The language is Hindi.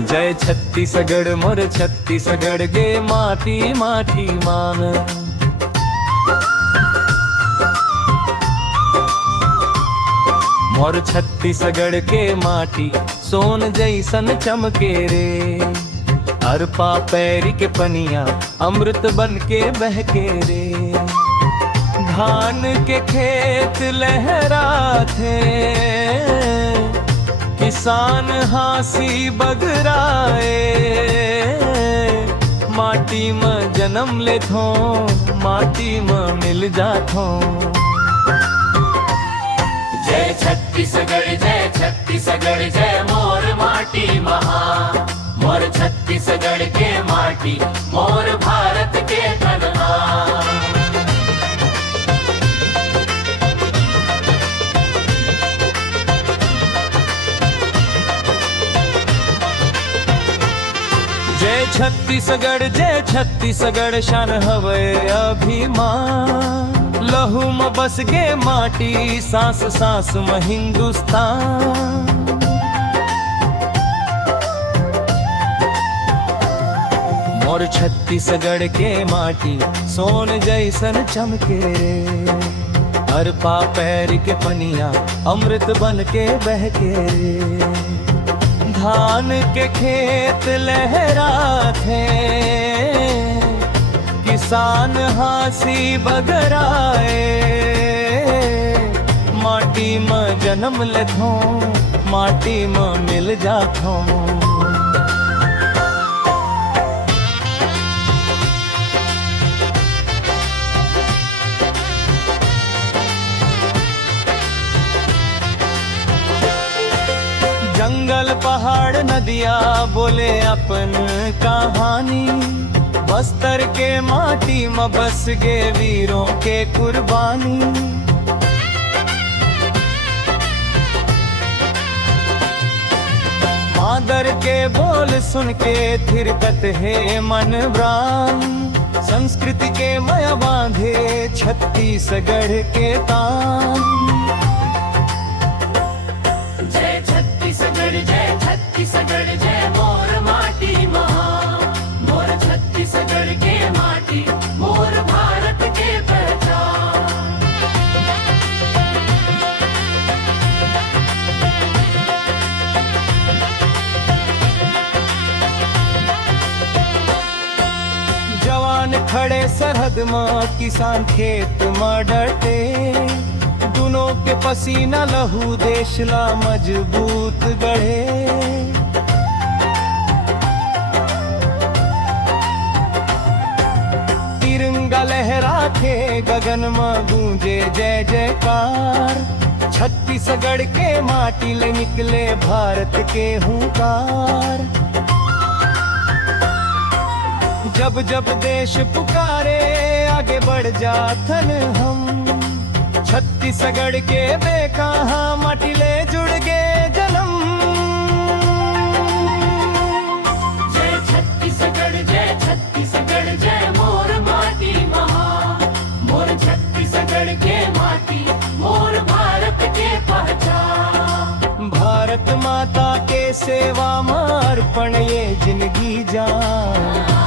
जय छत्तीसगढ़ मोर छत्तीसगढ़ गे माटी माटी मान। मोर छत्तीसगढ़ के माटी सोन जैसन चमके रे। अरपा पैरी के पनिया अमृत बन के बहके रे। धान के खेत लहराते किसान हासी बगराए। माटी में जन्म ले थो माटी में मिल जाथो। जय छत्तीसगढ़ जय मोर माटी महा। मोर छत्तीसगढ़ के माटी मोर भारत के धनहा। जय छत्तीसगढ़ शान हवे अभिमान। लहू में बस गे माटी सांस सांस में हिंदुस्तान। मोर छत्तीसगढ़ के माटी सोन जैसन चमके रे। अरपा पैर के पनिया अमृत बन के बहके रे। धान के खेत लहराते किसान हासी बगराए। माटी में जन्म लेथो माटी में मिल जाथो। जंगल पहाड़ नदिया बोले अपन कहानी। बस्तर के माटी में बस गे वीरों के कुर्बानी। मादर के बोल सुन के थिरकत है मन प्राण। संस्कृति के माया बांधे छत्तीसगढ़ के तान। छत्तीसगढ़ जय मोर माटी महा। मोर छत्तीसगढ़ के माटी मोर भारत के पहचान। जवान खड़े सरहद में किसान खेत में डटे। दोनों के पसीना लहू देश ला मजबूत गढ़े। तिरंगा लहराते गगन में गूंजे जय जयकार। छत्तीसगढ़ के माटी ले निकले भारत के हुंकार। जब जब देश पुकारे आगे बढ़ जाथन हम। छत्तीसगढ़ के बेकहा माटी ले जुड़ गे जन्म। जय छत्तीसगढ़ जय मोर माटी महा। मोर छत्तीसगढ़ के माटी मोर भारत के पहचान। भारत माता के सेवा में अर्पण ये जिंदगी जान।